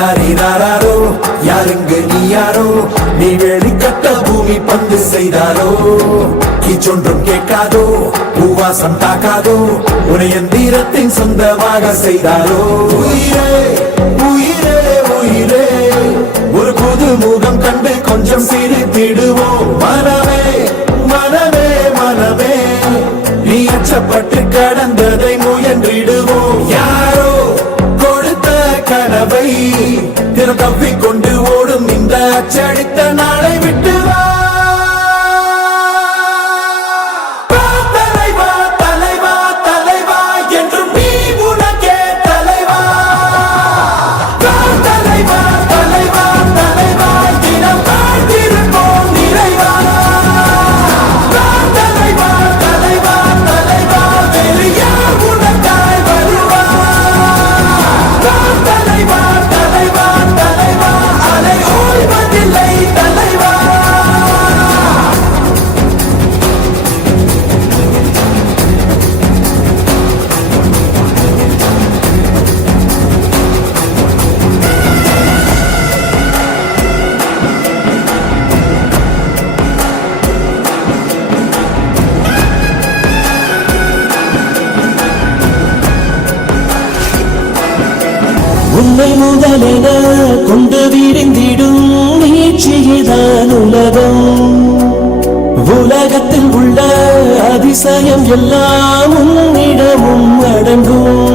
ராரோ யாருங்க நீ யாரோ நீ வெளிக்கட்ட பூமி பந்து செய்தாரோ கீச்சொன்றும் கேட்காதோ பூவாசம் தாக்காதோ உன்னை எந்திரத்தின் சொந்தமாக செய்தாரோ உயிரே உயிரே உயிரே ஒரு புது முகம் கண்டு கொஞ்சம் சிரித்திடுவோம் மனமே மனமே மனமே நீ அச்சப்பட்டு கடந்ததை முயன்றிடுவோம் யாரோ கொடுத்த கனவை திறக்கவ்விக் கொண்டு ஓடும் இந்த அச்சடித்த நாளை விட்டு வா தலைவா தலைவா தலைவா என்றும் நீ உனக்கே தலைவா தலைவா தலைவா தலைவா தினம் காத்திருப்போம் நிறைவா தலைவா தலைவா தலைவா வேறு யார் உனக்காய் வருவா தலைவா தலைவா தலைவா அலை ஓய்வதில்லை தலைவா உன்னை முதலென கொண்டு விரிந்திடும் நீட்சியதான் உலகம் உலகத்தில் உள்ள அதிசயம் எல்லாம் உன்னிடமும் அடங்கும்